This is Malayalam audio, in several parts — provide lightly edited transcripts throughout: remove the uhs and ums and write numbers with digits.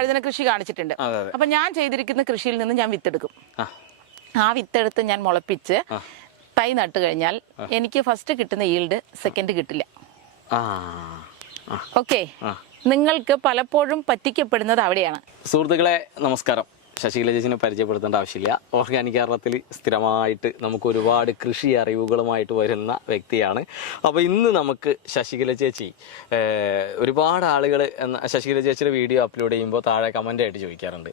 വഴുതന കൃഷി കാണിച്ചിട്ടുണ്ട്. അപ്പൊ ഞാൻ ചെയ്തിരിക്കുന്ന കൃഷിയിൽ നിന്ന് ഞാൻ വിത്തെടുക്കും. ആ വിത്തെടുത്ത് ഞാൻ മുളപ്പിച്ച് തൈ നട്ട് കഴിഞ്ഞാൽ എനിക്ക് ഫസ്റ്റ് കിട്ടുന്ന ഈൽഡ് സെക്കൻഡ് കിട്ടില്ല. ഓക്കെ, നിങ്ങൾക്ക് പലപ്പോഴും പറ്റിക്കപ്പെടുന്നത് അവിടെയാണ്. സുഹൃത്തുക്കളെ നമസ്കാരം. ശശികല ചേച്ചിനെ പരിചയപ്പെടുത്തേണ്ട ആവശ്യമില്ല. ഓർഗാനിക് കേരളത്തിൽ സ്ഥിരമായിട്ട് നമുക്ക് ഒരുപാട് കൃഷി അറിവുകളുമായിട്ട് വരുന്ന വ്യക്തിയാണ്. അപ്പോൾ ഇന്ന് നമുക്ക് ശശികല ചേച്ചി, ഒരുപാട് ആളുകൾ ശശികല ചേച്ചിയുടെ വീഡിയോ അപ്ലോഡ് ചെയ്യുമ്പോൾ താഴെ കമൻ്റ് ആയിട്ട് ചോദിക്കാറുണ്ട്,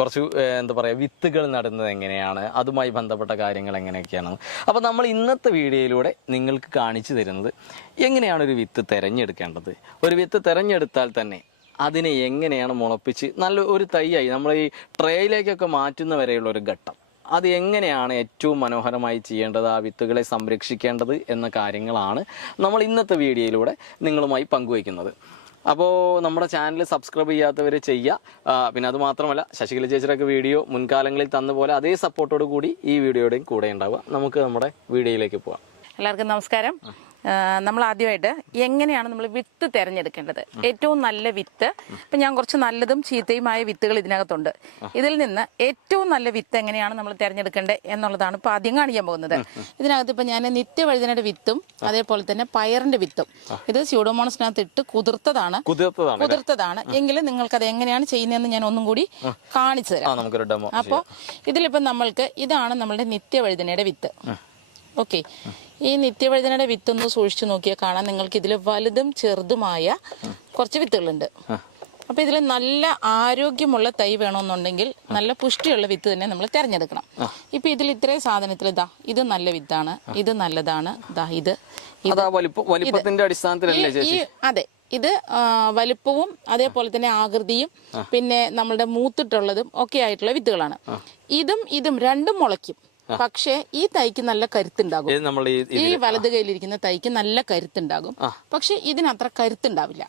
കുറച്ച് എന്താ പറയുക, വിത്തുകൾ നടുന്നത് എങ്ങനെയാണ്, അതുമായി ബന്ധപ്പെട്ട കാര്യങ്ങൾ എങ്ങനെയൊക്കെയാണ്. അപ്പോൾ നമ്മൾ ഇന്നത്തെ വീഡിയോയിലൂടെ നിങ്ങൾക്ക് കാണിച്ചു തരുന്നത് എങ്ങനെയാണ് ഒരു വിത്ത് തിരഞ്ഞെടുക്കേണ്ടത്. ഒരു വിത്ത് തിരഞ്ഞെടുത്താൽ തന്നെ അതിനെ എങ്ങനെയാണ് മുളപ്പിച്ച് നല്ല ഒരു തൈയായി നമ്മൾ ഈ ട്രേയിലേക്കൊക്കെ മാറ്റുന്ന വരെയുള്ള ഒരു ഘട്ടം, അത് എങ്ങനെയാണ് ഏറ്റവും മനോഹരമായി ചെയ്യേണ്ടത്, ആ വിത്തുകളെ സംരക്ഷിക്കേണ്ടത് എന്ന കാര്യങ്ങളാണ് നമ്മൾ ഇന്നത്തെ വീഡിയോയിലൂടെ നിങ്ങളുമായി പങ്കുവയ്ക്കുന്നത്. അപ്പോൾ നമ്മുടെ ചാനൽ സബ്സ്ക്രൈബ് ചെയ്യാത്തവർ ചെയ്യുക. പിന്നെ അത് മാത്രമല്ല, ശശികല ചേച്ചിയുടെ വീഡിയോ മുൻകാലങ്ങളിൽ തന്ന പോലെ അതേ സപ്പോർട്ടോട് കൂടി ഈ വീഡിയോയുടെയും കൂടെ ഉണ്ടാവുക. നമുക്ക് നമ്മുടെ വീഡിയോയിലേക്ക് പോകാം. എല്ലാവർക്കും നമസ്കാരം. നമ്മൾ ആദ്യമായിട്ട് എങ്ങനെയാണ് നമ്മൾ വിത്ത് തിരഞ്ഞെടുക്കേണ്ടത്, ഏറ്റവും നല്ല വിത്ത്. ഇപ്പം ഞാൻ കുറച്ച് നല്ലതും ചീത്തയുമായ വിത്തുകൾ ഇതിനകത്തുണ്ട്. ഇതിൽ നിന്ന് ഏറ്റവും നല്ല വിത്ത് എങ്ങനെയാണ് നമ്മൾ തിരഞ്ഞെടുക്കേണ്ടത് എന്നുള്ളതാണ് ഇപ്പോൾ ആദ്യം കാണിക്കാൻ പോകുന്നത്. ഇതിനകത്ത് ഇപ്പം ഞാൻ നിത്യവഴുതനയുടെ വിത്തും അതേപോലെ തന്നെ പയറിന്റെ വിത്തും, ഇത് സ്യൂഡോമോണസിനകത്ത് ഇട്ട് കുതിർത്തതാണ്. എങ്കിലും നിങ്ങൾക്ക് അത് എങ്ങനെയാണ് ചെയ്യുന്നതെന്ന് ഞാൻ ഒന്നും കൂടി കാണിച്ചു തരാം. അപ്പോൾ ഇതിലിപ്പം നമ്മൾക്ക് ഇതാണ് നമ്മളുടെ നിത്യവഴുതനയുടെ വിത്ത്. ഓക്കെ, ഈ നിത്യവഴുതനയുടെ വിത്തൊന്ന് സൂക്ഷിച്ചു നോക്കിയാൽ കാണാം നിങ്ങൾക്ക് ഇതിൽ വലുതും ചെറുതുമായ കുറച്ച് വിത്തുകളുണ്ട്. അപ്പൊ ഇതിൽ നല്ല ആരോഗ്യമുള്ള തൈ വേണമെന്നുണ്ടെങ്കിൽ നല്ല പുഷ്ടിയുള്ള വിത്ത് തന്നെ നമ്മൾ തിരഞ്ഞെടുക്കണം. ഇപ്പൊ ഇതിൽ ഇത്രയും സാധനത്തിൽ ഇതാ, ഇത് നല്ല വിത്താണ്, ഇത് നല്ലതാണ്, ഇത് അതെ, ഇത് വലിപ്പവും അതേപോലെ തന്നെ ആകൃതിയും പിന്നെ നമ്മളുടെ മൂത്തിട്ടുള്ളതും ഒക്കെ ആയിട്ടുള്ള വിത്തുകളാണ്. ഇതും രണ്ടും മുളയ്ക്കും. പക്ഷേ ഈ തൈക്ക് നല്ല കരുത്തുണ്ടാകും. ഈ വലത് കയ്യിലിരിക്കുന്ന തൈക്ക് നല്ല കരുത്തുണ്ടാകും. പക്ഷെ ഇതിനത്ര കരുത്തുണ്ടാവില്ല.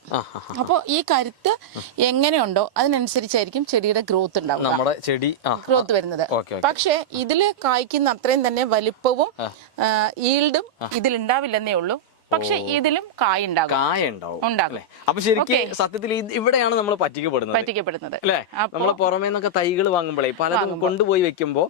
അപ്പോൾ ഈ കരുത്ത് എങ്ങനെയുണ്ടോ അതിനനുസരിച്ചായിരിക്കും ചെടിയുടെ ഗ്രോത്ത് ഗ്രോത്ത് വരുന്നത്. പക്ഷെ ഇതില് കായ്ക്കുന്ന അത്രയും തന്നെ വലിപ്പവും ഈൽഡും ഇതിലുണ്ടാവില്ലെന്നേ ഉള്ളൂ. പക്ഷെ ഇതിലും കായ ഉണ്ടാകും. അപ്പൊ ശരിക്കും സത്യത്തിൽ ഇവിടെയാണ് നമ്മൾ പറ്റിക്കപ്പെടുന്നത് അല്ലെ. നമ്മളെ പുറമേ നിന്നൊക്കെ തൈകൾ വാങ്ങുമ്പോഴേ പലതും കൊണ്ടുപോയി വെക്കുമ്പോ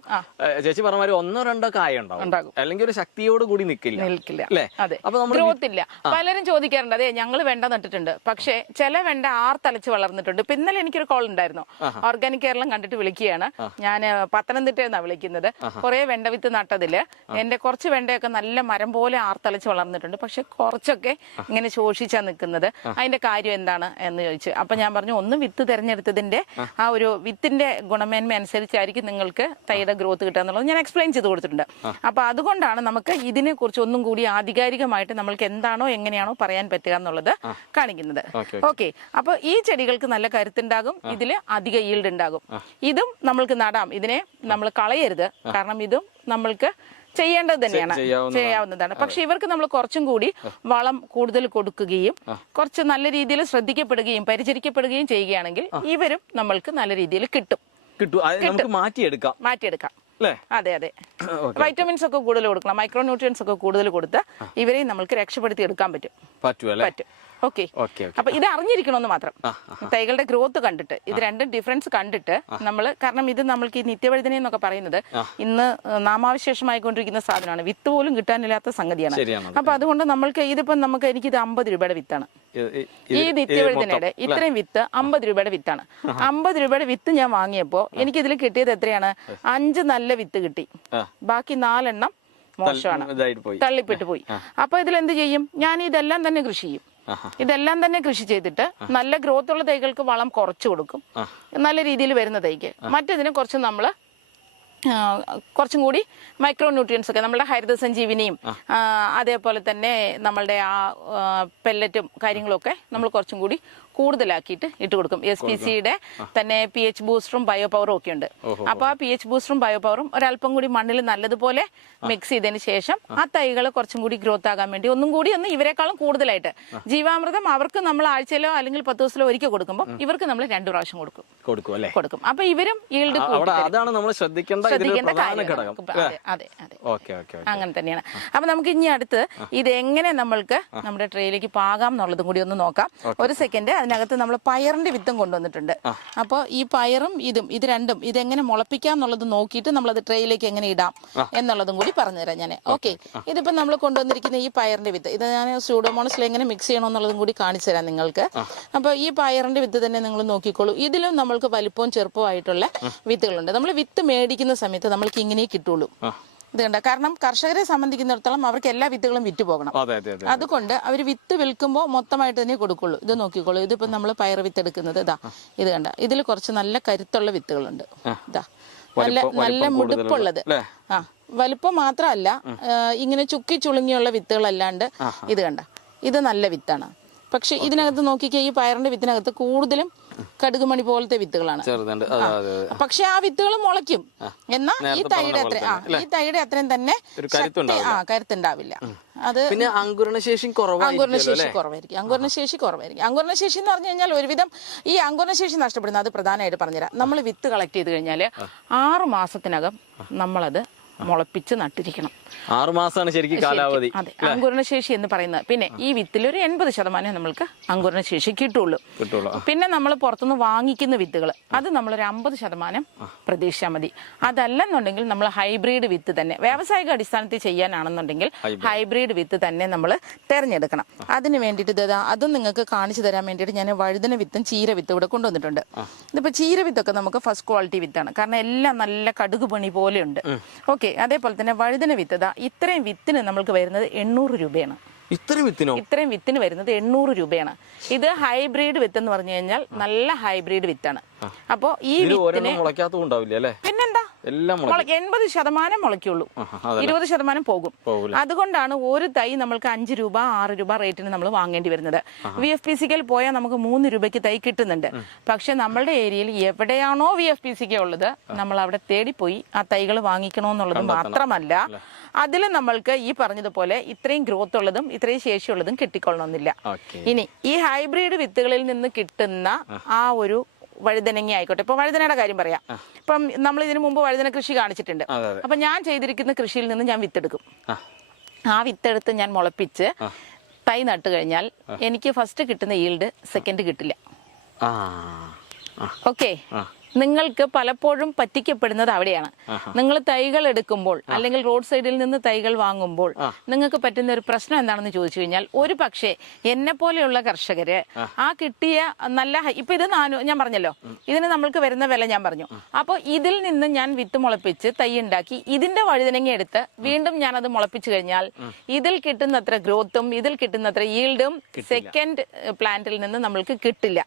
ചേച്ചി പറഞ്ഞ മാതിരി 1-2 കായ ഉണ്ടാകും, അല്ലെങ്കിൽ ഒരു ശക്തിയോട് കൂടി നിൽക്കില്ല അല്ലെ. അപ്പൊ ഗ്രോത്ത് ഇല്ല. പലരും ചോദിക്കാറുണ്ട്, അതെ ഞങ്ങൾ വെണ്ട നട്ടിട്ടുണ്ട്, പക്ഷെ ചില വെണ്ട ആർത്തലച്ച് വളർന്നിട്ടുണ്ട്. ഇപ്പൊ ഇന്നലെ എനിക്കൊരു കോൾ ഉണ്ടായിരുന്നു, ഓർഗാനിക് കേരളം കണ്ടിട്ട് വിളിക്കുകയാണ്. ഞാൻ പത്തനംതിട്ടയെന്നാണ് വിളിക്കുന്നത്. കുറെ വെണ്ട വിത്ത് നട്ടതില് എന്റെ കുറച്ച് വെണ്ടയൊക്കെ നല്ല മരം പോലെ ആർത്തലച്ച് വളർന്നിട്ടുണ്ട്. പക്ഷെ കുറച്ചൊക്കെ ഇങ്ങനെ ശോഷിച്ചാ നിൽക്കുന്നത്. അതിന്റെ കാര്യം എന്താണ് എന്ന് ചോദിച്ചു. അപ്പൊ ഞാൻ പറഞ്ഞു, ഒന്ന് വിത്ത് തിരഞ്ഞെടുത്തതിന്റെ ആ ഒരു വിത്തിന്റെ ഗുണമേന്മ അനുസരിച്ചായിരിക്കും നിങ്ങൾക്ക് തൈയുടെ ഗ്രോത്ത് കിട്ടുക എന്നുള്ളത് ഞാൻ എക്സ്പ്ലെയിൻ ചെയ്ത് കൊടുത്തിട്ടുണ്ട്. അപ്പൊ അതുകൊണ്ടാണ് നമുക്ക് ഇതിനെ കുറിച്ച് ഒന്നും കൂടി ആധികാരികമായിട്ട് നമ്മൾക്ക് എന്താണോ എങ്ങനെയാണോ പറയാൻ പറ്റുക എന്നുള്ളത് കാണിക്കുന്നത്. ഓക്കെ, അപ്പൊ ഈ ചെടികൾക്ക് നല്ല കരുത്തുണ്ടാകും, ഇതില് അധിക ഈൽഡ് ഉണ്ടാകും. ഇതും നമ്മൾക്ക് നടാം, ഇതിനെ നമ്മൾ കളയരുത്, കാരണം ഇതും നമ്മൾക്ക് ചെയ്യേണ്ടത് തന്നെയാണ്, ചെയ്യാവുന്നതാണ്. പക്ഷെ ഇവർക്ക് നമ്മൾ കുറച്ചും കൂടി വളം കൂടുതൽ കൊടുക്കുകയും കുറച്ച് നല്ല രീതിയിൽ ശ്രദ്ധിക്കപ്പെടുകയും പരിചരിക്കപ്പെടുകയും ചെയ്യുകയാണെങ്കിൽ ഇവരും നമ്മൾക്ക് നല്ല രീതിയിൽ കിട്ടും. മാറ്റിയെടുക്കാം. അതെ, വൈറ്റമിൻസ് ഒക്കെ കൂടുതൽ കൊടുക്കണം, മൈക്രോ ന്യൂട്രിയൻസ് ഒക്കെ കൂടുതൽ കൊടുത്ത് ഇവരെയും നമ്മൾക്ക് രക്ഷപ്പെടുത്തി എടുക്കാൻ പറ്റും. ഓക്കെ, അപ്പൊ ഇത് അറിഞ്ഞിരിക്കണമെന്ന് മാത്രം. തൈകളുടെ ഗ്രോത്ത് കണ്ടിട്ട്, ഇത് രണ്ടും ഡിഫറൻസ് കണ്ടിട്ട് നമ്മൾ, കാരണം ഇത് നമ്മൾക്ക് ഈ നിത്യവഴുതന എന്നൊക്കെ പറയുന്നത് ഇന്ന് നാമാവിശേഷമായിക്കൊണ്ടിരിക്കുന്ന സാധനമാണ്, വിത്ത് പോലും കിട്ടാനില്ലാത്ത സംഗതിയാണ്. അപ്പൊ അതുകൊണ്ട് നമ്മൾക്ക് എനിക്കിത് 50 രൂപയുടെ വിത്താണ്. ഈ നിത്യവഴുതനയുടെ ഇത്രയും വിത്ത് 50 രൂപയുടെ വിത്താണ്. 50 രൂപയുടെ വിത്ത് ഞാൻ വാങ്ങിയപ്പോ എനിക്കിതിൽ കിട്ടിയത് എത്രയാണ്? 5 നല്ല വിത്ത് കിട്ടി, ബാക്കി 4 എണ്ണം മോശമാണ്, തള്ളിപ്പെട്ടു പോയി. അപ്പൊ ഇതിൽ എന്ത് ചെയ്യും? ഞാൻ ഇതെല്ലാം തന്നെ കൃഷി ചെയ്തിട്ട് നല്ല ഗ്രോത്ത് ഉള്ള തൈകൾക്ക് വളം കുറച്ച് കൊടുക്കും, നല്ല രീതിയിൽ വരുന്ന തൈക്ക്. മറ്റേതിന് കുറച്ച് നമ്മൾ കുറച്ചും കൂടി മൈക്രോ ന്യൂട്രിയൻസ് ഒക്കെ, നമ്മുടെ ഹരിത സഞ്ജീവിനിയും അതേപോലെ തന്നെ നമ്മളുടെ ആ പെല്ലറ്റും കാര്യങ്ങളൊക്കെ നമ്മൾ കുറച്ചും കൂടി കൂടുതലാക്കിയിട്ട് ഇട്ട് കൊടുക്കും. SPCയുടെ തന്നെ pH ബൂസ്റ്ററും ബയോ പവറും ഒക്കെ ഉണ്ട്. അപ്പൊ ആ pH ബൂസ്റ്ററും ബയോ പവറും ഒരല്പം കൂടി മണ്ണിൽ നല്ലതുപോലെ മിക്സ് ചെയ്തതിന് ശേഷം ആ തൈകൾ കുറച്ചും കൂടി ഗ്രോത്ത് ആകാൻ വേണ്ടി ഒന്നും കൂടി ഇവരെക്കാളും കൂടുതലായിട്ട് ജീവാമൃതം അവർക്ക് നമ്മൾ ആഴ്ചയിലോ അല്ലെങ്കിൽ 10 ദിവസത്തിലോ ഒരിക്കൽ കൊടുക്കുമ്പോൾ ഇവർക്ക് നമ്മൾ 2 പ്രാവശ്യം കൊടുക്കും. അപ്പൊ ഇവരും ഈൽഡ് ശ്രദ്ധിക്കേണ്ട കാര്യം. അതെ, അങ്ങനെ തന്നെയാണ്. അപ്പൊ നമുക്ക് ഇനി അടുത്ത് ഇത് എങ്ങനെ നമ്മൾക്ക് നമ്മുടെ ട്രേയിലേക്ക് പാകാം എന്നുള്ളതും കൂടി ഒന്ന് നോക്കാം. ഒരു സെക്കൻഡ്, അതിനകത്ത് നമ്മൾ പയറിന്റെ വിത്തും കൊണ്ടുവന്നിട്ടുണ്ട്. അപ്പോൾ ഈ പയറും ഇത് രണ്ടും ഇതെങ്ങനെ മുളപ്പിക്കാന്നുള്ളത് നോക്കിയിട്ട് നമ്മളത് ട്രേയിലേക്ക് എങ്ങനെ ഇടാം എന്നുള്ളതും കൂടി പറഞ്ഞുതരാം ഞാൻ. ഓക്കെ, ഇതിപ്പോൾ നമ്മൾ കൊണ്ടുവന്നിരിക്കുന്ന ഈ പയറിന്റെ വിത്ത് ഇത് ഞാൻ സ്യൂഡോമോണസിൽ എങ്ങനെ മിക്സ് ചെയ്യണമെന്നുള്ളതും കൂടി കാണിച്ചു തരാം നിങ്ങൾക്ക്. അപ്പോൾ ഈ പയറിന്റെ വിത്ത് തന്നെ നിങ്ങൾ നോക്കിക്കോളൂ. ഇതിലും നമ്മൾക്ക് വലിപ്പവും ചെറുപ്പമായിട്ടുള്ള വിത്തുകളുണ്ട്. നമ്മൾ വിത്ത് മേടിക്കുന്ന സമയത്ത് നമ്മൾക്ക് ഇങ്ങനെ കിട്ടുള്ളൂ. ഇത് കണ്ട, കാരണം കർഷകരെ സംബന്ധിക്കുന്നിടത്തോളം അവർക്ക് എല്ലാ വിത്തുകളും വിറ്റ് പോകണം. അതുകൊണ്ട് അവർ വിത്ത് വിൽക്കുമ്പോൾ മൊത്തമായിട്ട് തന്നെ കൊടുക്കുള്ളൂ. ഇത് നോക്കിക്കോളൂ, ഇതിപ്പോൾ നമ്മൾ പയർ വിത്ത് എടുക്കുന്നത് ഇത് കണ്ട, ഇതിൽ കുറച്ച് നല്ല കരുത്തുള്ള വിത്തുകളുണ്ട്. നല്ല മുടുപ്പുള്ളത്. വലുപ്പം മാത്രമല്ല, ഇങ്ങനെ ചുക്കി ചുളുങ്ങിയുള്ള വിത്തുകളല്ലാണ്ട് ഇത് കണ്ട, ഇത് നല്ല വിത്താണ്. പക്ഷെ ഇതിനകത്ത് നോക്കിക്കേ, ഈ പയറിന്റെ വിത്തിനകത്ത് കൂടുതലും കടുകുമണി പോലത്തെ വിത്തുകളാണ്. പക്ഷെ ആ വിത്തുകൾ മുളയ്ക്കും. എന്നാ ഈ തൈയുടെ അത്രയും തന്നെ കരുത്തുണ്ടാവില്ല. അത് അങ്കുരണശേഷി കുറവായിരിക്കും. അങ്കുരണശേഷി എന്ന് പറഞ്ഞു കഴിഞ്ഞാൽ ഒരുവിധം ഈ അങ്കുരണശേഷി നഷ്ടപ്പെടുന്നത് അത് പ്രധാനമായിട്ട് പറഞ്ഞുതരാം. നമ്മൾ വിത്ത് കളക്ട് ചെയ്ത് കഴിഞ്ഞാൽ 6 മാസത്തിനകം നമ്മളത് മുളപ്പിച്ച് നട്ടിരിക്കണം. 6 മാസമാണ് ശരിക്കും കാലാവധി. അതെ, അങ്കുരണശേഷി എന്ന് പറയുന്നത്. പിന്നെ ഈ വിത്തിൽ ഒരു 80% നമ്മൾക്ക് അങ്കുരണശേഷി കിട്ടുള്ളൂ. പിന്നെ നമ്മൾ പുറത്തുനിന്ന് വാങ്ങിക്കുന്ന വിത്തുകൾ അത് നമ്മളൊരു 50% പ്രതീക്ഷിച്ചാൽ മതി. അതല്ലെന്നുണ്ടെങ്കിൽ നമ്മൾ ഹൈബ്രിഡ് വിത്ത് തന്നെ വ്യാവസായിക അടിസ്ഥാനത്തിൽ ചെയ്യാനാണെന്നുണ്ടെങ്കിൽ ഹൈബ്രിഡ് വിത്ത് തന്നെ നമ്മൾ തിരഞ്ഞെടുക്കണം. അതിന് വേണ്ടിയിട്ട് അതും നിങ്ങൾക്ക് കാണിച്ചു തരാൻ വേണ്ടിയിട്ട് ഞാൻ വഴുതന വിത്തും ചീര വിത്തും ഇവിടെ കൊണ്ടുവന്നിട്ടുണ്ട്. ഇതിപ്പോൾ ചീര വിത്തൊക്കെ നമുക്ക് ഫസ്റ്റ് ക്വാളിറ്റി വിത്താണ്, കാരണം എല്ലാം നല്ല കടുക് പണി പോലെയുണ്ട്. ഓക്കെ, അതേപോലെ തന്നെ വഴുതന വിത്ത് ഇത്രയും വിത്തിന് നമ്മൾക്ക് വരുന്നത് 800 രൂപയാണ്. ഇത്രയും വിത്തിന് വരുന്നത് 800 രൂപയാണ്. ഇത് ഹൈബ്രിഡ് വിത്ത് എന്ന് പറഞ്ഞു കഴിഞ്ഞാൽ നല്ല ഹൈബ്രിഡ് വിത്താണ്. അപ്പോ ഈ വിത്തിന് പിന്നെന്താ 80% മുളയ്ക്കുള്ളൂ, 20% പോകും. അതുകൊണ്ടാണ് ഒരു തൈ നമ്മൾക്ക് 5 രൂപ 6 രൂപ റേറ്റിന് നമ്മൾ വാങ്ങേണ്ടി വരുന്നത്. VFPCക്ക് പോയാൽ നമുക്ക് 3 രൂപയ്ക്ക് തൈ കിട്ടുന്നുണ്ട്. പക്ഷെ നമ്മളുടെ ഏരിയയിൽ എവിടെയാണോ VFPCK ഉള്ളത് നമ്മൾ അവിടെ തേടിപ്പോയി ആ തൈകൾ വാങ്ങിക്കണമെന്നുള്ളത് മാത്രമല്ല, അതിൽ നമ്മൾക്ക് ഈ പറഞ്ഞതുപോലെ ഇത്രയും ഗ്രോത്ത് ഉള്ളതും ഇത്രയും ശേഷിയുള്ളതും കിട്ടിക്കൊള്ളണമെന്നില്ല. ഇനി ഈ ഹൈബ്രിഡ് വിത്തുകളിൽ നിന്ന് കിട്ടുന്ന ആ ഒരു വഴുതനങ്ങ ആയിക്കോട്ടെ, ഇപ്പൊ വഴുതനയുടെ കാര്യം പറയാം. ഇപ്പം നമ്മൾ ഇതിനു മുമ്പ് വഴുതന കൃഷി കാണിച്ചിട്ടുണ്ട്. അപ്പൊ ഞാൻ ചെയ്തിരിക്കുന്ന കൃഷിയിൽ നിന്ന് ഞാൻ വിത്തെടുക്കും. ആ വിത്തെടുത്ത് ഞാൻ മുളപ്പിച്ച് തൈ നട്ട് കഴിഞ്ഞാൽ എനിക്ക് ഫസ്റ്റ് കിട്ടുന്ന ഈൽഡ് സെക്കൻഡ് കിട്ടില്ല. ഓക്കെ, നിങ്ങൾക്ക് പലപ്പോഴും പറ്റിക്കപ്പെടുന്നത് അവിടെയാണ്. നിങ്ങൾ തൈകൾ എടുക്കുമ്പോൾ അല്ലെങ്കിൽ റോഡ് സൈഡിൽ നിന്ന് തൈകൾ വാങ്ങുമ്പോൾ നിങ്ങൾക്ക് പറ്റുന്ന ഒരു പ്രശ്നം എന്താണെന്ന് ചോദിച്ചു കഴിഞ്ഞാൽ, ഒരു പക്ഷേ എന്നെ പോലെയുള്ള കർഷകര് ആ കിട്ടിയ നല്ല ഇപ്പൊ ഇത് ഞാൻ പറഞ്ഞല്ലോ, ഇതിന് നമ്മൾക്ക് വരുന്ന വില ഞാൻ പറഞ്ഞു. അപ്പോൾ ഇതിൽ നിന്ന് ഞാൻ വിത്ത് മുളപ്പിച്ച് തൈ ഉണ്ടാക്കി ഇതിന്റെ വഴുതനങ്ങ എടുത്ത് വീണ്ടും ഞാനത് മുളപ്പിച്ചു കഴിഞ്ഞാൽ ഇതിൽ കിട്ടുന്നത്ര ഗ്രോത്തും ഇതിൽ കിട്ടുന്നത്ര ഈൽഡും സെക്കൻഡ് പ്ലാന്റിൽ നിന്ന് നമ്മൾക്ക് കിട്ടില്ല.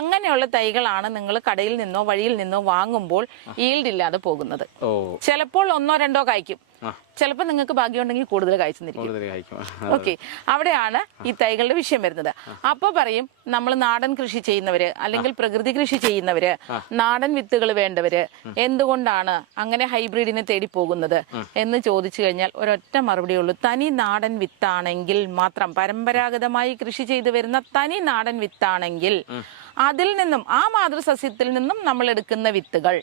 അങ്ങനെയുള്ള തൈകളാണ് നിങ്ങൾ കടയിൽ നിന്നോ വഴിയിൽ നിന്നോ വാങ്ങുമ്പോൾ ഈൽഡ് ഇല്ലാതെ പോകുന്നത്. ചിലപ്പോൾ 1-2 കായ്ക്കും, ചിലപ്പോൾ നിങ്ങൾക്ക് ഭാഗ്യമുണ്ടെങ്കിൽ കൂടുതൽ കായ്ച്ചെന്നിരിക്കും. ഓക്കെ, അവിടെയാണ് ഈ തൈകളുടെ വിഷയം വരുന്നത്. അപ്പൊ പറയും നമ്മൾ നാടൻ കൃഷി ചെയ്യുന്നവര് അല്ലെങ്കിൽ പ്രകൃതി കൃഷി ചെയ്യുന്നവര്, നാടൻ വിത്തുകൾ വേണ്ടവര് എന്തുകൊണ്ടാണ് അങ്ങനെ ഹൈബ്രിഡിനെ തേടി പോകുന്നത് എന്ന് ചോദിച്ചു കഴിഞ്ഞാൽ ഒരൊറ്റ മറുപടിയേ ഉള്ളൂ. തനി നാടൻ വിത്താണെങ്കിൽ മാത്രം, പരമ്പരാഗതമായി കൃഷി ചെയ്തു വരുന്ന തനി നാടൻ വിത്താണെങ്കിൽ അതിൽ നിന്നും ആ മാതൃസസ്യത്തിൽ നിന്നും നമ്മൾ എടുക്കുന്ന വിത്തുകൾ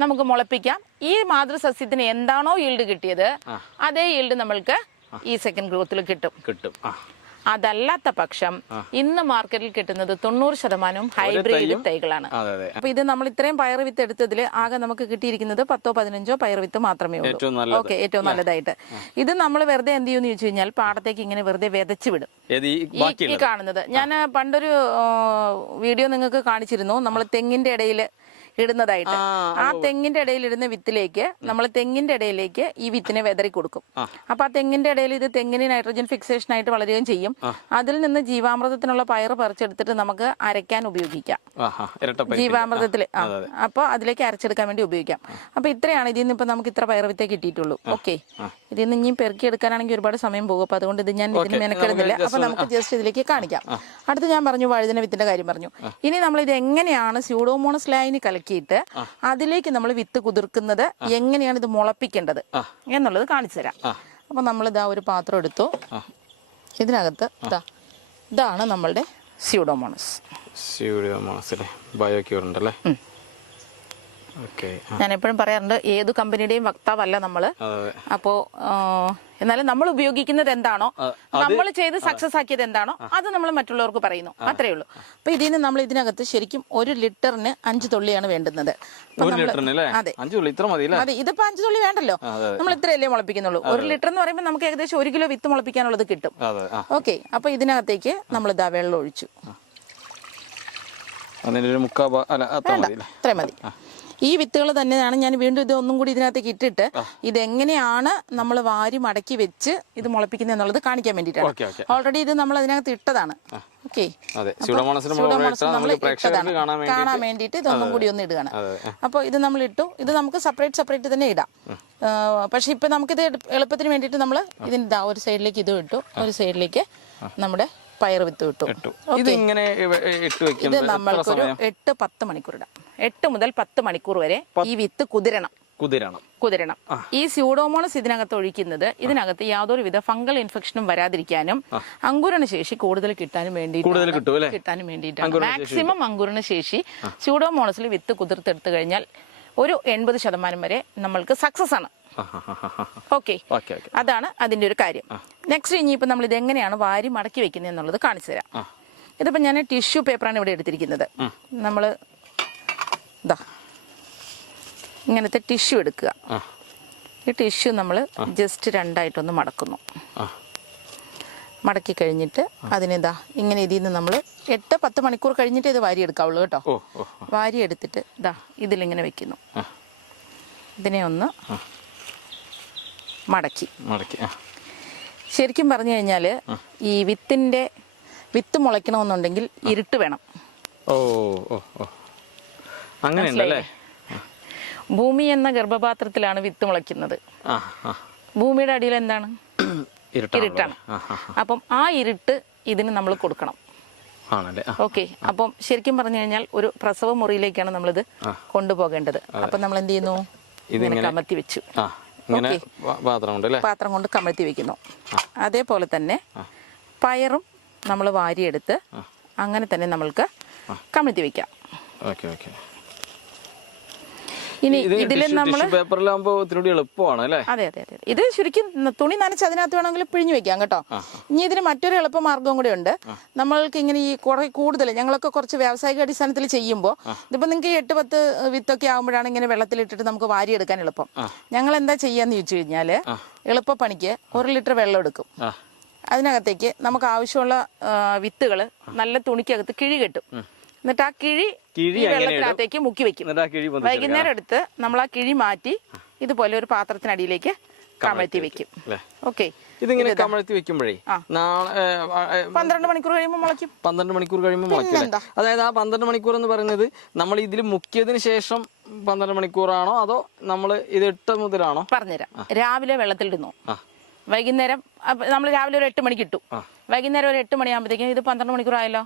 നമുക്ക് മുളപ്പിക്കാം. ഈ മാതൃസസ്യത്തിന് എന്താണോ ഈൽഡ് കിട്ടിയത് അതേ ഈൽഡ് നമ്മൾക്ക് ഈ സെക്കൻഡ് ഗ്രോത്തിൽ കിട്ടും. അതല്ലാത്ത പക്ഷം ഇന്ന് മാർക്കറ്റിൽ കിട്ടുന്നത് 90% ഹൈബ്രിഡ് തൈകളാണ്. അപ്പൊ ഇത് നമ്മൾ ഇത്രയും പയർ വിത്ത് എടുത്തതിൽ ആകെ നമുക്ക് കിട്ടിയിരിക്കുന്നത് 10-15 പയർ വിത്ത് മാത്രമേ ഉള്ളൂ. ഓക്കെ, ഏറ്റവും നല്ലതായിട്ട്. ഇത് നമ്മൾ വെറുതെ എന്ത് ചെയ്യുമെന്ന് ചോദിച്ചു കഴിഞ്ഞാൽ പാടത്തേക്ക് ഇങ്ങനെ വെറുതെ വിതച്ചു വിടും. ഈ കാണുന്നത് ഞാൻ പണ്ടൊരു വീഡിയോ നിങ്ങൾക്ക് കാണിച്ചിരുന്നു, നമ്മൾ തെങ്ങിന്റെ ഇടയിൽ ഇടുന്നതായിട്ട്. ആ തെങ്ങിന്റെ ഇടയിൽ ഇടുന്ന വിത്തിലേക്ക് നമ്മൾ തെങ്ങിന്റെ ഇടയിലേക്ക് ഈ വിത്തിനെ വെതറി കൊടുക്കും. അപ്പൊ ആ തെങ്ങിന്റെ ഇടയിൽ ഇത് തെങ്ങിന് നൈട്രജൻ ഫിക്സേഷൻ ആയിട്ട് വളരുകയും ചെയ്യും. അതിൽ നിന്ന് ജീവാമൃതത്തിനുള്ള പയർ പറിച്ചെടുത്തിട്ട് നമുക്ക് അരയ്ക്കാൻ ഉപയോഗിക്കാം. ജീവാമൃതത്തില് അപ്പൊ അതിലേക്ക് അരച്ചെടുക്കാൻ വേണ്ടി ഉപയോഗിക്കാം. അപ്പൊ ഇത്രയാണ് ഇതിൽ നിന്ന് ഇപ്പൊ നമുക്ക് ഇത്ര പയർ വിത്തേ കിട്ടിയിട്ടുള്ളൂ. ഓക്കെ, ഇതിൽ നിന്ന് ഇനിയും പെറുക്കി എടുക്കാനാണെങ്കിൽ ഒരുപാട് സമയം പോകും. അപ്പൊ അതുകൊണ്ട് ഇത് ഞാൻ ഇതിന് മെനക്കെടുന്നില്ല. അപ്പൊ നമുക്ക് ജസ്റ്റ് ഇതിലേക്ക് കാണിക്കാം. അടുത്ത് ഞാൻ പറഞ്ഞു വഴുതന വിത്തിന്റെ കാര്യം പറഞ്ഞു. ഇനി നമ്മൾ ഇത് എങ്ങനെയാണ് സ്യൂഡോമോണസ് ലൈനി കലക്കിയിട്ട് അതിലേക്ക് നമ്മൾ വിത്ത് കുതിർക്കുന്നത്, എങ്ങനെയാണ് ഇത് മുളപ്പിക്കേണ്ടത് എന്നുള്ളത് കാണിച്ചു തരാം. അപ്പൊ നമ്മൾ ഇതാ ഒരു പാത്രം എടുത്തു. ഇതിനകത്ത് ഇതാണ് നമ്മളുടെ സ്യൂഡോമോണസ്. ബയോക്യൂർ ഉണ്ടല്ലേ? ഞാൻ എപ്പോഴും പറയാറുണ്ട്, ഏത് കമ്പനിയുടെയും വക്താവല്ല നമ്മള്. അപ്പോ എന്നാലും നമ്മൾ ഉപയോഗിക്കുന്നത് എന്താണോ, നമ്മൾ ചെയ്ത് സക്സസ് ആക്കിയത് എന്താണോ, അത് നമ്മൾ മറ്റുള്ളവർക്ക് പറയുന്നു, അത്രേ ഉള്ളൂ. അപ്പൊ ഇതിന് നമ്മൾ ഇതിനകത്ത് ശരിക്കും 1 ലിറ്ററിന് 5 തുള്ളിയാണ് വേണ്ടുന്നത്. അതെ, ഇതിപ്പോ 5 തുള്ളി വേണ്ടല്ലോ, നമ്മൾ ഇത്രയല്ലേ മുളപ്പിക്കുന്നുള്ളൂ. 1 ലിറ്റർ എന്ന് പറയുമ്പോൾ നമുക്ക് ഏകദേശം 1 കിലോ വിത്ത് മുളപ്പിക്കാനുള്ളത് കിട്ടും. ഓക്കെ, അപ്പൊ ഇതിനകത്തേക്ക് നമ്മൾ ഇതാ വെള്ളം ഒഴിച്ചു. ഇത്രയും മതി. ഈ വിത്തുകൾ തന്നെയാണ് ഞാൻ വീണ്ടും ഇത് ഒന്നും കൂടി ഇതിനകത്തേക്ക് ഇട്ടിട്ട് ഇതെങ്ങനെയാണ് നമ്മൾ വാരി മടക്കി വെച്ച് ഇത് മുളപ്പിക്കുന്നത് എന്നുള്ളത് കാണിക്കാൻ വേണ്ടിയിട്ടാണ്. ഓൾറെഡി ഇത് നമ്മൾ അതിനകത്ത് ഇട്ടതാണ്. ഓക്കെ, നമ്മൾ ഇട്ടതാണ് കാണാൻ വേണ്ടിയിട്ട് ഇതൊന്നും കൂടി ഒന്ന് ഇടുകയാണ്. അപ്പോൾ ഇത് നമ്മൾ ഇട്ടു. ഇത് നമുക്ക് സെപ്പറേറ്റ് തന്നെ ഇടാം. പക്ഷെ ഇപ്പൊ നമുക്കിത് എളുപ്പത്തിന് വേണ്ടിയിട്ട് നമ്മൾ ഇതിൻ്റെ ഒരു സൈഡിലേക്ക് ഇത് ഇട്ടു, ഒരു സൈഡിലേക്ക് നമ്മുടെ പയർ വിത്ത് ഇട്ടു. ഇത് നമ്മൾക്കൊരു 8-10 മണിക്കൂർ ഇടാം. 8 മുതൽ 10 മണിക്കൂർ വരെ ഈ വിത്ത് കുതിരണം. ഈ സ്യൂഡോമോണസ് ഇതിനകത്ത് ഒഴിക്കുന്നത് ഇതിനകത്ത് യാതൊരുവിധ ഫംഗൽ ഇൻഫെക്ഷനും വരാതിരിക്കാനും അങ്കുരണ ശേഷി കൂടുതൽ കിട്ടാനും വേണ്ടിയിട്ടാണ്. മാക്സിമം അങ്കുരണ ശേഷി സ്യൂഡോമോണസിൽ വിത്ത് കുതിർത്തെടുത്തു കഴിഞ്ഞാൽ ഒരു 80% വരെ നമ്മൾക്ക് സക്സസ് ആണ്. ഓക്കെ, അതാണ് അതിന്റെ ഒരു കാര്യം. നെക്സ്റ്റ് ഇനിയിപ്പോ നമ്മൾ ഇത് എങ്ങനെയാണ് വാരി മടക്കി വെക്കുന്നത് എന്നുള്ളത് കാണിച്ചു തരാം. ഇതിപ്പോ ഞാൻ ടിഷ്യൂ പേപ്പറാണ് ഇവിടെ എടുത്തിരിക്കുന്നത്. നമ്മള് ഇതാ ഇങ്ങനത്തെ ടിഷ്യൂ എടുക്കുക. ഈ ടിഷ്യൂ നമ്മൾ ജസ്റ്റ് 2ആയിട്ടൊന്ന് മടക്കുന്നു. മടക്കി കഴിഞ്ഞിട്ട് അതിനിതാ ഇങ്ങനെ ഇതിൽ നിന്ന് നമ്മൾ 8-10 മണിക്കൂർ കഴിഞ്ഞിട്ട് ഇത് വാരി എടുക്കാവുള്ളൂ കേട്ടോ. വാരി എടുത്തിട്ട് ഇതാ ഇതിലിങ്ങനെ വെക്കുന്നു. ഇതിനെ ഒന്ന് മടക്കി ശരിക്കും പറഞ്ഞു കഴിഞ്ഞാൽ ഈ വിത്ത് മുളയ്ക്കണമെന്നുണ്ടെങ്കിൽ ഇരുട്ട് വേണം. ഭൂമി എന്ന ഗർഭപാത്രത്തിലാണ് വിത്ത് മുളയ്ക്കുന്നത്. ഭൂമിയുടെ അടിയിൽ എന്താണ്? ഇരുട്ടാണ്. അപ്പം ആ ഇരുട്ട് ഇതിന് നമ്മൾ കൊടുക്കണം. ഓക്കെ, അപ്പം ശരിക്കും പറഞ്ഞു കഴിഞ്ഞാൽ ഒരു പ്രസവ മുറിയിലേക്കാണ് നമ്മളിത് കൊണ്ടുപോകേണ്ടത്. അപ്പൊ നമ്മൾ എന്ത് ചെയ്യുന്നു? ഇങ്ങനെ കമത്തി വെച്ചു. പാത്രം കൊണ്ട് കമഴ്ത്തി വെക്കുന്നു. അതേപോലെ തന്നെ പയറും നമ്മൾ വാരിയെടുത്ത് അങ്ങനെ തന്നെ നമ്മൾക്ക് കമഴ്ത്തി വെക്കാം. ഇനി ഇതിൽ നമ്മൾ അതെ, ഇത് ശരിക്കും തുണി നനച്ച് അതിനകത്ത് വേണമെങ്കിൽ പിഴിഞ്ഞു വെക്കാം കേട്ടോ. ഇനി ഇതിന് മറ്റൊരു എളുപ്പ മാർഗവും കൂടെ ഉണ്ട്. നമ്മൾക്ക് ഇങ്ങനെ ഈ കുറെ കൂടുതൽ ഞങ്ങളൊക്കെ കുറച്ച് വ്യാവസായിക അടിസ്ഥാനത്തിൽ ചെയ്യുമ്പോൾ ഇതിപ്പോ നിങ്ങൾക്ക് 8-10 വിത്തൊക്കെ ആകുമ്പോഴാണ് ഇങ്ങനെ വെള്ളത്തിലിട്ടിട്ട് നമുക്ക് വാരിയെടുക്കാൻ എളുപ്പം. ഞങ്ങൾ എന്താ ചെയ്യാന്ന് ചോദിച്ചു കഴിഞ്ഞാല് എളുപ്പപ്പണിക്ക് 1 ലിറ്റർ വെള്ളം എടുക്കും. അതിനകത്തേക്ക് നമുക്ക് ആവശ്യമുള്ള വിത്തുകൾ നല്ല തുണിക്കകത്ത് കിഴി കെട്ടും. എന്നിട്ട് ആ കിഴി വെള്ളത്തിനകത്തേക്ക് മുക്കി വെക്കും. വൈകുന്നേരം എടുത്ത് നമ്മൾ ആ കിഴി മാറ്റി ഇതുപോലെ ഒരു പാത്രത്തിനടിയിലേക്ക് കമഴ്ത്തി വെക്കും. ഓക്കെ, ഇതിങ്ങനെ കമഴ്ത്തി വെക്കുമ്പോഴേ 12 മണിക്കൂർ കഴിയുമ്പോൾ മുളയ്ക്കും. 12 മണിക്കൂർ കഴിയുമ്പോൾ മുളയ്ക്കും. അതായത് ആ 12 മണിക്കൂർ എന്ന് പറയുന്നത് നമ്മൾ ഇതിൽ മുക്കിയതിന് ശേഷം 12 മണിക്കൂറാണോ അതോ നമ്മൾ ഇത് ഇട്ട മുതലാണോ? പറഞ്ഞുതരാം. രാവിലെ വെള്ളത്തിലിടുന്നു. വൈകുന്നേരം നമ്മൾ രാവിലെ ഒരു 8 മണിക്ക് ഇട്ടു. വൈകുന്നേരം ഒരു 8 മണിയാകുമ്പോഴത്തേക്കും ഇത് 12 മണിക്കൂർ ആയല്ലോ.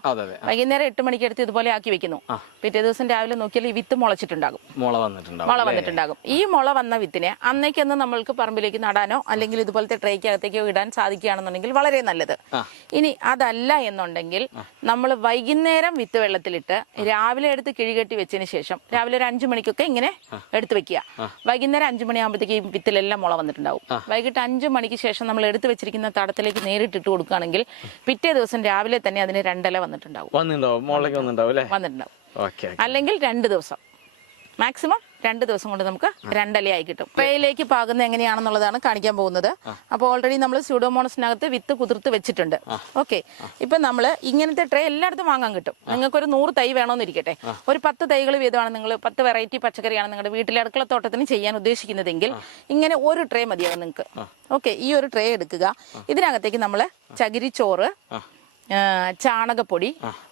വൈകുന്നേരം 8 മണിക്ക് എടുത്ത് ഇതുപോലെ ആക്കി വെക്കുന്നു. പിറ്റേ ദിവസം രാവിലെ നോക്കിയാൽ ഈ വിത്ത് മുളച്ചിട്ടുണ്ടാകും, മുള വന്നിട്ടുണ്ടാകും. ഈ മുള വന്ന വിത്തിനെ അന്നേക്കൊന്ന് നമ്മൾക്ക് പറമ്പിലേക്ക് നടാനോ അല്ലെങ്കിൽ ഇതുപോലത്തെ ട്രേക്കകത്തേക്കോ ഇടാൻ സാധിക്കുകയാണെന്നുണ്ടെങ്കിൽ വളരെ നല്ലത്. ഇനി അതല്ല എന്നുണ്ടെങ്കിൽ നമ്മൾ വൈകുന്നേരം വിത്ത് വെള്ളത്തിലിട്ട് രാവിലെ എടുത്ത് കിഴികെട്ടി വെച്ചതിന് ശേഷം രാവിലെ ഒരു 5 മണിക്കൊക്കെ ഇങ്ങനെ എടുത്ത് വെക്കുക. വൈകുന്നേരം 5 മണിയാകുമ്പോഴത്തേക്ക് ഈ വിത്തിലെല്ലാം മുള വന്നിട്ടുണ്ടാവും. വൈകിട്ട് 5 മണിക്ക് ശേഷം നമ്മൾ എടുത്ത് വെച്ചിരിക്കുന്ന തടത്തിലേക്ക് നേരിട്ട് ഇട്ട് കൊടുക്കുകയാണെങ്കിൽ പിറ്റേ ദിവസം രാവിലെ തന്നെ അതിന് 2 ഇല വന്നിട്ടുണ്ടാവും. അല്ലെങ്കിൽ 2 ദിവസം, മാക്സിമം 2 ദിവസം കൊണ്ട് നമുക്ക് 2 ഇലയായി കിട്ടും. ട്രേയിലേക്ക് പാകുന്നത് എങ്ങനെയാണെന്നുള്ളതാണ് കാണിക്കാൻ പോകുന്നത്. അപ്പോൾ ഓൾറെഡി നമ്മൾ സ്യൂഡോമോണസിനകത്ത് വിത്ത് കുതിർത്ത് വെച്ചിട്ടുണ്ട്. ഓക്കെ, ഇപ്പൊ നമ്മൾ ഇങ്ങനത്തെ ട്രേ എല്ലായിടത്തും വാങ്ങാൻ കിട്ടും. നിങ്ങൾക്ക് ഒരു 100 തൈ വേണമെന്നിരിക്കട്ടെ, ഒരു 10 തൈകൾ വീതമാണ് നിങ്ങൾ 10 വെറൈറ്റി പച്ചക്കറിയാണ് നിങ്ങളുടെ വീട്ടിലെ അടുക്കളത്തോട്ടത്തിന് ചെയ്യാൻ ഉദ്ദേശിക്കുന്നതെങ്കിൽ ഇങ്ങനെ ഒരു ട്രേ മതിയാകും നിങ്ങൾക്ക്. ഓക്കെ, ഈ ഒരു ട്രേ എടുക്കുക. ഇതിനകത്തേക്ക് നമ്മൾ ചകിരിച്ചോറ്, ചാണകപ്പൊടി,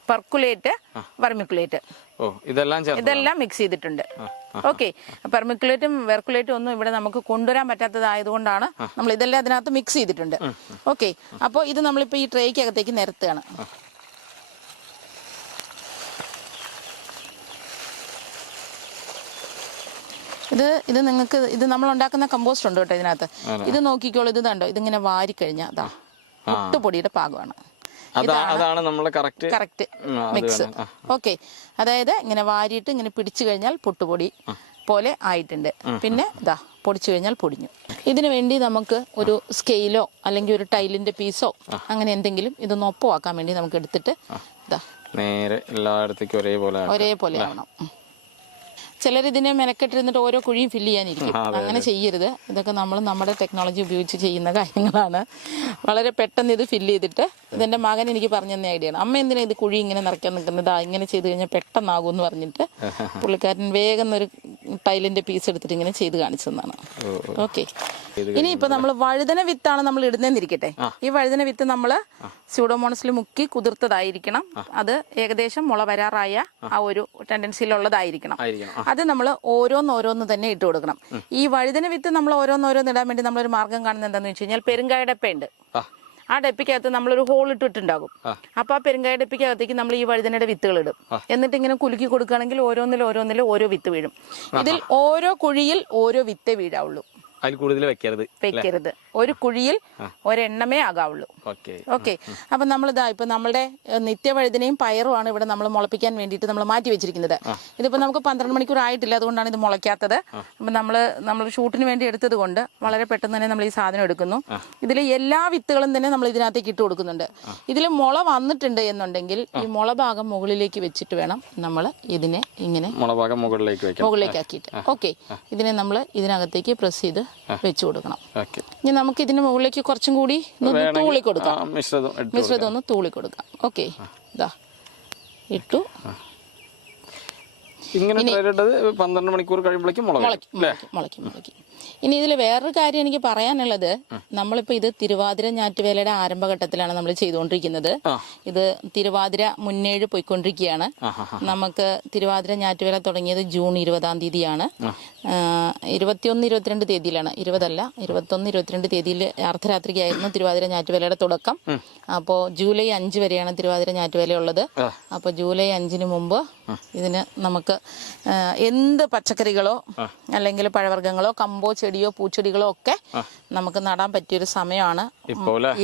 പെർക്കുലേറ്റ്, വെർമിക്കുലേറ്റ് ഇതെല്ലാം മിക്സ് ചെയ്തിട്ടുണ്ട്. ഓക്കെ, പെർമിക്കുലേറ്റും വെർക്കുലേറ്റും ഒന്നും ഇവിടെ നമുക്ക് കൊണ്ടുവരാൻ പറ്റാത്തതായതുകൊണ്ടാണ് നമ്മൾ ഇതെല്ലാം അതിനകത്ത് മിക്സ് ചെയ്തിട്ടുണ്ട്. ഓക്കെ, അപ്പോൾ ഇത് നമ്മളിപ്പോൾ ഈ ട്രേക്കകത്തേക്ക് നിരത്തുകയാണ്. ഇത് നിങ്ങൾക്ക് ഇത് നമ്മൾ ഉണ്ടാക്കുന്ന കമ്പോസ്റ്റ് ഉണ്ട് കേട്ടോ ഇതിനകത്ത്. ഇത് നോക്കിക്കോളൂ, ഇത് കണ്ടോ, ഇതിങ്ങനെ വാരിക്കഴിഞ്ഞാൽ അതാ പൊട്ടുപൊടിയുടെ പാകമാണ്. അതാണ് നമ്മളെ കറക്റ്റ് മിക്സ്. ഓക്കെ, അതായത് ഇങ്ങനെ വാരിയിട്ട് ഇങ്ങനെ പിടിച്ചു കഴിഞ്ഞാൽ പൊട്ടുപൊടി പോലെ ആയിട്ടുണ്ട്. പിന്നെ ഇതാ പൊടിച്ചു കഴിഞ്ഞാൽ പൊടിഞ്ഞു. ഇതിനു വേണ്ടി നമുക്ക് ഒരു സ്കെയിലോ അല്ലെങ്കിൽ ഒരു ടൈലിന്റെ പീസോ അങ്ങനെ എന്തെങ്കിലും ഇതൊന്ന് ഒപ്പമാക്കാൻ വേണ്ടി നമുക്ക് എടുത്തിട്ട് ഇതാ നേരെ എല്ലായിടത്തേക്കും ഒരേപോലെ ആവണം. ചിലർ ഇതിനെ മെനക്കെട്ടിരുന്നിട്ട് ഓരോ കുഴിയും ഫില്ല് ചെയ്യാനിരിക്കും. അങ്ങനെ ചെയ്യരുത്. ഇതൊക്കെ നമ്മൾ നമ്മുടെ ടെക്നോളജി ഉപയോഗിച്ച് ചെയ്യുന്ന കാര്യങ്ങളാണ്. വളരെ പെട്ടെന്ന് ഇത് ഫില്ല് ചെയ്തിട്ട്, ഇതെൻ്റെ മകൻ എനിക്ക് പറഞ്ഞു തന്ന ഐഡിയ ആണ്. അമ്മ എന്തിനാ ഇത് കുഴി ഇങ്ങനെ നിറയ്ക്കാൻ നിൽക്കുന്നത്, ഇങ്ങനെ ചെയ്ത് കഴിഞ്ഞാൽ പെട്ടെന്നാകും എന്ന് പറഞ്ഞിട്ട് പുള്ളിക്കാരൻ വേഗം ഒരു ടൈലിന്റെ പീസ് എടുത്തിട്ട് ഇങ്ങനെ ചെയ്ത് കാണിച്ചതാണ്. ഓക്കെ, ഇനിയിപ്പോൾ നമ്മൾ വഴുതന വിത്താണ് നമ്മൾ ഇടുന്നതെന്നിരിക്കട്ടെ. ഈ വഴുതന വിത്ത് നമ്മൾ സ്യൂഡോമോണസിൽ മുക്കി കുതിർത്തതായിരിക്കണം. അത് ഏകദേശം മുള വരാറായ ആ ഒരു ടെൻഡൻസിയിലുള്ളതായിരിക്കണം. അത് നമ്മൾ ഓരോന്നോരോന്ന് തന്നെ ഇട്ട് കൊടുക്കണം. ഈ വഴുതന വിത്ത് നമ്മൾ ഓരോന്നോരോന്ന് ഇടാൻ വേണ്ടി നമ്മളൊരു മാർഗം കാണുന്നത് എന്താണെന്ന് വെച്ച് കഴിഞ്ഞാൽ, പെരുങ്കായ ഡപ്പയുണ്ട്. ആ ഡപ്പിക്കകത്ത് നമ്മളൊരു ഹോൾ ഇട്ടിട്ടുണ്ടാകും. അപ്പൊ ആ പെരുങ്കായ ഡപ്പിക്കകത്തേക്ക് നമ്മൾ ഈ വഴുതനയുടെ വിത്തുകൾ ഇടും. എന്നിട്ട് ഇങ്ങനെ കുലുക്കി കൊടുക്കുകയാണെങ്കിൽ ഓരോന്നിലും ഓരോ വിത്ത് വീഴും. ഇതിൽ ഓരോ കുഴിയിൽ ഓരോ വിത്തേ വീഴാവുള്ളൂ. അതിൽ കൂടുതൽ വെക്കരുത്. ഒരു കുഴിയിൽ ഒരെണ്ണമേ ആകാവുള്ളൂ. ഓക്കെ, അപ്പൊ നമ്മളിതാ ഇപ്പൊ നമ്മുടെ നിത്യവഴുതനയും പയറുമാണ് ഇവിടെ നമ്മൾ മുളപ്പിക്കാൻ വേണ്ടിയിട്ട് നമ്മൾ മാറ്റി വെച്ചിരിക്കുന്നത്. ഇതിപ്പോ നമുക്ക് 12 മണിക്കൂർ ആയിട്ടില്ല, അതുകൊണ്ടാണ് ഇത് മുളയ്ക്കാത്തത്. അപ്പൊ നമ്മൾ ഷൂട്ടിന് വേണ്ടി എടുത്തത് കൊണ്ട് വളരെ പെട്ടെന്ന് തന്നെ നമ്മൾ ഈ സാധനം എടുക്കുന്നു. ഇതിൽ എല്ലാ വിത്തുകളും തന്നെ നമ്മൾ ഇതിനകത്തേക്ക് ഇട്ട് കൊടുക്കുന്നുണ്ട്. ഇതിൽ മുള വന്നിട്ടുണ്ട് എന്നുണ്ടെങ്കിൽ ഈ മുള ഭാഗം മുകളിലേക്ക് വെച്ചിട്ട് വേണം നമ്മൾ ഇതിനെ ഇങ്ങനെ മുകളിലേക്ക് ആക്കിയിട്ട്. ഓക്കെ, ഇതിനെ നമ്മൾ ഇതിനകത്തേക്ക് പ്രസ് ചെയ്ത് വെച്ചു കൊടുക്കണം. ഇനി നമുക്ക് ഇതിന് മുകളിലേക്ക് കുറച്ചും കൂടി തൂളി കൊടുക്കാം, മിശ്രിതം ഒന്ന് തൂളി കൊടുക്കാം. ഓക്കെ, ഇതാ ഇട്ടു. ഇങ്ങനെ 12 മണിക്കൂർ കഴിയുമ്പോഴേക്കും മുളയ്ക്കും. ഇനി ഇതിൽ വേറൊരു കാര്യം എനിക്ക് പറയാനുള്ളത്, നമ്മളിപ്പോൾ ഇത് തിരുവാതിര ഞാറ്റുവേലയുടെ ആരംഭഘട്ടത്തിലാണ് നമ്മൾ ചെയ്തുകൊണ്ടിരിക്കുന്നത്. ഇത് തിരുവാതിര മുന്നേഴ് പോയിക്കൊണ്ടിരിക്കുകയാണ്. നമുക്ക് തിരുവാതിര ഞാറ്റുവേല തുടങ്ങിയത് ജൂൺ 20-ാം തീയതിയാണ്. 21, 22 തീയതിയിലാണ്, 20 അല്ല 21, 22 തീയതിയിൽ അർദ്ധരാത്രിക്കായിരുന്നു തിരുവാതിര ഞാറ്റുവേലയുടെ തുടക്കം. അപ്പോൾ ജൂലൈ 5 വരെയാണ് തിരുവാതിര ഞാറ്റുവേല ഉള്ളത്. അപ്പോൾ ജൂലൈ 5-ന് മുമ്പ് ഇതിന് നമുക്ക് എന്ത് പച്ചക്കറികളോ അല്ലെങ്കിൽ പഴവർഗ്ഗങ്ങളോ കമ്പോ ചെടിയോ പൂച്ചെടികളോ ഒക്കെ നമുക്ക് നടാൻ പറ്റിയൊരു സമയമാണ്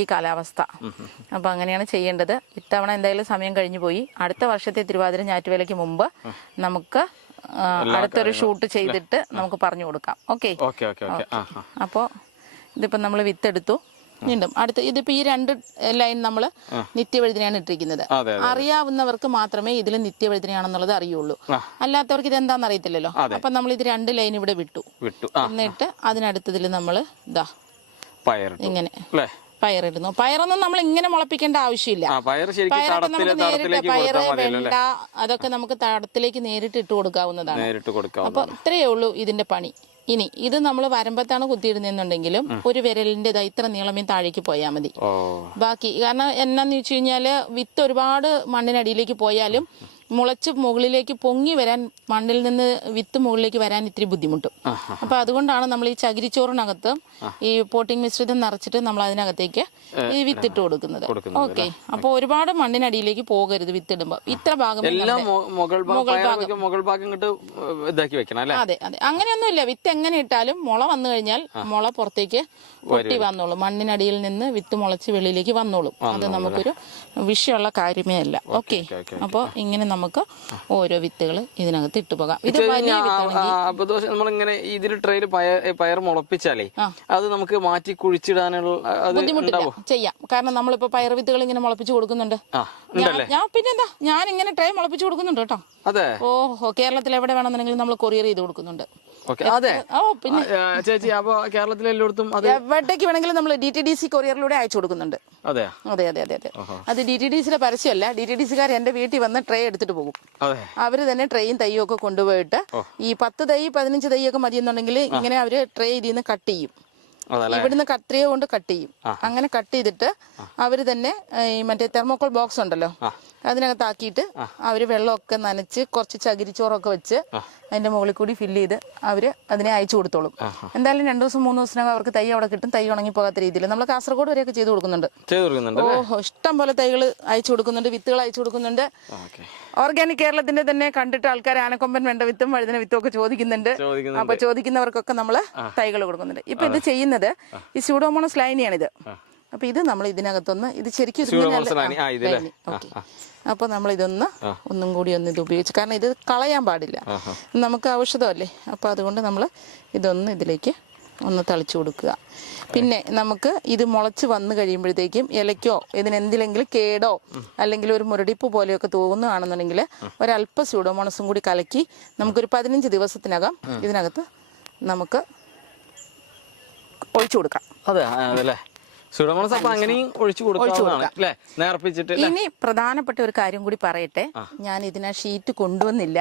ഈ കാലാവസ്ഥ. അപ്പൊ അങ്ങനെയാണ് ചെയ്യേണ്ടത്. ഇത്തവണ എന്തായാലും സമയം കഴിഞ്ഞു പോയി. അടുത്ത വർഷത്തെ തിരുവാതിര ഞാറ്റുവേലയ്ക്ക് മുമ്പ് നമുക്ക് അടുത്തൊരു ഷൂട്ട് ചെയ്തിട്ട് നമുക്ക് പറഞ്ഞു കൊടുക്കാം. ഓക്കെ, അപ്പോ ഇതിപ്പോ നമ്മൾ വിത്തെടുത്തു. വീണ്ടും അടുത്ത ഇതിപ്പോ ഈ 2 ലൈൻ നമ്മൾ നിത്യവഴുതനയാണ് ഇട്ടിരിക്കുന്നത്. അറിയാവുന്നവർക്ക് മാത്രമേ ഇതിൽ നിത്യവഴുതനയാണെന്നുള്ളത് അറിയുള്ളൂ. അല്ലാത്തവർക്ക് ഇത് എന്താണെന്ന് അറിയത്തില്ലല്ലോ. അപ്പൊ നമ്മൾ ഇത് 2 ലൈൻ ഇവിടെ വിട്ടു. എന്നിട്ട് അതിനടുത്തതിൽ നമ്മൾ ഇതാ ഇങ്ങനെ പയറിടുന്നു. പയറൊന്നും നമ്മൾ ഇങ്ങനെ മുളപ്പിക്കേണ്ട ആവശ്യമില്ല. പയറൊക്കെ നമുക്ക് നേരിട്ട് പയറ്, വെണ്ട അതൊക്കെ നമുക്ക് തടത്തിലേക്ക് നേരിട്ട് ഇട്ട് കൊടുക്കാവുന്നതാണ്. അപ്പൊ ഇത്രയേ ഉള്ളൂ ഇതിന്റെ പണി. ഇനി ഇത് നമ്മൾ വരമ്പത്താണ് കുത്തിയിടുന്നെന്നുണ്ടെങ്കിലും ഒരു വിരലിന്റെ ഇത്ര നീളമേ താഴേക്ക് പോയാൽ മതി. ബാക്കി കാരണം എന്നാന്ന് വെച്ച് കഴിഞ്ഞാല് വിത്ത് ഒരുപാട് മണ്ണിനടിയിലേക്ക് പോയാലും മുളച്ച് മുകളിലേക്ക് പൊങ്ങി വരാൻ, മണ്ണിൽ നിന്ന് വിത്ത് മുകളിലേക്ക് വരാൻ ഇത്തിരി ബുദ്ധിമുട്ടും. അപ്പൊ അതുകൊണ്ടാണ് നമ്മൾ ഈ ചകിരിച്ചോറിനകത്ത് ഈ പോട്ടിംഗ് മിശ്രിതം നിറച്ചിട്ട് നമ്മൾ അതിനകത്തേക്ക് ഈ വിത്തിട്ട് കൊടുക്കുന്നത്. ഓക്കെ, അപ്പൊ ഒരുപാട് മണ്ണിനടിയിലേക്ക് പോകരുത് വിത്തിടുമ്പോ. ഇത്ര ഭാഗം അതെ, അങ്ങനെയൊന്നുമില്ല. വിത്ത് എങ്ങനെ ഇട്ടാലും മുള വന്നു കഴിഞ്ഞാൽ മുള പുറത്തേക്ക് പൊട്ടി വന്നോളും. മണ്ണിനടിയിൽ നിന്ന് വിത്ത് മുളച്ച് വെളിയിലേക്ക് വന്നോളും. അത് നമുക്കൊരു വിഷയമുള്ള കാര്യമേ അല്ല. ഓക്കെ, അപ്പൊ ഇങ്ങനെ നമുക്ക് ഓരോ വിത്തുകൾ ഇതിനകത്ത് ഇട്ടു പോകാം. ഇത് വലിയ നമ്മളിങ്ങനെ ഇതിൽ ട്രെയില് പയർ മുളപ്പിച്ചാലേ അത് നമുക്ക് മാറ്റി കുഴിച്ചിടാനുള്ള ബുദ്ധിമുട്ടില്ല, ചെയ്യാം. കാരണം നമ്മളിപ്പോ പയർ വിത്തുകൾ ഇങ്ങനെ മുളപ്പിച്ചു കൊടുക്കുന്നുണ്ട്. പിന്നെന്താ, ഞാൻ ഇങ്ങനെ ട്രേ മുളപ്പിച്ചു കൊടുക്കുന്നുണ്ട് കേട്ടോ. ഓഹോ, കേരളത്തിൽ എവിടെ വേണമെന്നുണ്ടെങ്കിലും നമ്മൾ കൊറിയർ ചെയ്ത് കൊടുക്കുന്നുണ്ട്. പിന്നെ ചേച്ചി, അപ്പൊ കേരളത്തിലെ എല്ലായിടത്തും എവിടേക്ക് വേണമെങ്കിലും നമ്മൾ DTDC കൊറിയറിലൂടെ അയച്ചു കൊടുക്കുന്നുണ്ട്. അതെ. അത് DTDCയുടെ പരസ്യമല്ല. DTDCക്കാർ എന്റെ വീട്ടിൽ വന്ന് ട്രേ എടുത്തിട്ട് പോകും. അവര് തന്നെ ട്രേയും തൈയും ഒക്കെ കൊണ്ടുപോയിട്ട് ഈ 10 തൈ 15 തൈ ഒക്കെ മതിയെന്നുണ്ടെങ്കിൽ ഇങ്ങനെ അവര് ട്രേ ഇതിൽ നിന്ന് കട്ട് ചെയ്യും. ഇവിടുന്ന് കത്രിക കൊണ്ട് കട്ട് ചെയ്യും. അങ്ങനെ കട്ട് ചെയ്തിട്ട് അവര് തന്നെ ഈ മറ്റേ തെർമോക്കോൾ ബോക്സ് ഉണ്ടല്ലോ, അതിനകത്താക്കിയിട്ട് അവര് വെള്ളമൊക്കെ നനച്ച് കുറച്ച് ചകിരിച്ചോറൊക്കെ വെച്ച് അതിന്റെ മുകളിൽ കൂടി ഫില്ല് ചെയ്ത് അവര് അതിനെ അയച്ചു കൊടുത്തോളും. എന്തായാലും 2 ദിവസം 3 ദിവസത്തിനകം അവർക്ക് തൈ അവിടെ കിട്ടും. തൈ ഉണങ്ങി പോകാത്ത രീതിയിൽ നമ്മൾ കാസർഗോഡ് വരെയൊക്കെ ചെയ്ത് കൊടുക്കുന്നുണ്ട്. ഓഹോ, ഇഷ്ടം പോലെ തൈകൾ അയച്ചു കൊടുക്കുന്നുണ്ട്, വിത്തുകൾ അയച്ചു കൊടുക്കുന്നുണ്ട്. ഓർഗാനിക് കേരളത്തിന്റെ തന്നെ കണ്ടിട്ട് ആൾക്കാർ ആനക്കൊമ്പൻ വെണ്ട വിത്തും വഴുതന വിത്തും ഒക്കെ ചോദിക്കുന്നുണ്ട്. അപ്പൊ ചോദിക്കുന്നവർക്കൊക്കെ നമ്മൾ തൈകൾ കൊടുക്കുന്നുണ്ട്. ഇപ്പൊ ഇത് ചെയ്യുന്നത് ഈ സ്യൂഡോമോണസ് ലൈനിയാണിത്. അപ്പോൾ ഇത് നമ്മൾ ഇതിനകത്തൊന്ന് ഇത് ശരിക്കും അപ്പോൾ നമ്മൾ ഇതൊന്ന് ഒന്നും കൂടി ഒന്ന് ഇത് ഉപയോഗിച്ച്, കാരണം ഇത് കളയാൻ പാടില്ല, നമുക്ക് ഔഷധമല്ലേ. അപ്പോൾ അതുകൊണ്ട് നമ്മൾ ഇതൊന്ന് ഇതിലേക്ക് ഒന്ന് തളിച്ചു കൊടുക്കുക. പിന്നെ നമുക്ക് ഇത് മുളച്ച് വന്നു കഴിയുമ്പോഴത്തേക്കും ഇലയ്ക്കോ ഇതിനെന്തിലെങ്കിലും കേടോ അല്ലെങ്കിൽ ഒരു മുരടിപ്പ് പോലെയൊക്കെ തോന്നുകയാണെന്നുണ്ടെങ്കിൽ ഒരല്പം സ്യൂഡോമോണസും കൂടി കലക്കി നമുക്കൊരു 15 ദിവസത്തിനകം ഇതിനകത്ത് നമുക്ക് ഒഴിച്ചു കൊടുക്കാം. ഇനി പ്രധാനപ്പെട്ട ഒരു കാര്യം കൂടി പറയട്ടെ, ഞാൻ ഇതിനാ ഷീറ്റ് കൊണ്ടുവന്നില്ല,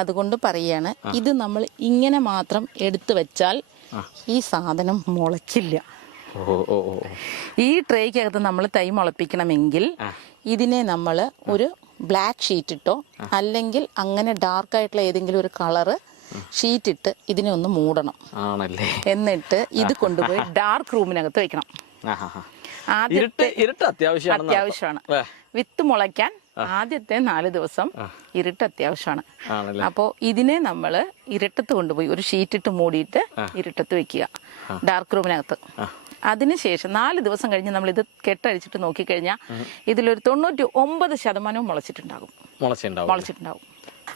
അതുകൊണ്ട് പറയാണ്, ഇത് നമ്മൾ ഇങ്ങനെ മാത്രം എടുത്തു വെച്ചാൽ ഈ സാധനം മുളയ്ക്കില്ല. ഈ ട്രേക്കകത്ത് നമ്മൾ തൈ മുളപ്പിക്കണമെങ്കിൽ ഇതിനെ നമ്മൾ ഒരു ബ്ലാക്ക് ഷീറ്റ് ഇട്ടോ അല്ലെങ്കിൽ അങ്ങനെ ഡാർക്കായിട്ടുള്ള ഏതെങ്കിലും ഒരു കളറ് ഷീറ്റ് ഇട്ട് ഇതിനെ ഒന്ന് മൂടണം. എന്നിട്ട് ഇത് കൊണ്ടുപോയി ഡാർക്ക് റൂമിനകത്ത് വെക്കണം. അത്യാവശ്യമാണ്. വിത്ത് മുളയ്ക്കാൻ ആദ്യത്തെ 4 ദിവസം ഇരുട്ട് അത്യാവശ്യമാണ്. അപ്പോൾ ഇതിനെ നമ്മൾ ഇരുട്ടത്ത് കൊണ്ടുപോയി ഒരു ഷീറ്റ് ഇട്ട് മൂടിയിട്ട് ഇരുട്ടത്ത് വെക്കുക ഡാർക്ക് റൂമിനകത്ത്. അതിനുശേഷം 4 ദിവസം കഴിഞ്ഞ് നമ്മൾ ഇത് കെട്ടഴിച്ചിട്ട് നോക്കിക്കഴിഞ്ഞാൽ ഇതിലൊരു 99% മുളച്ചിട്ടുണ്ടാകും.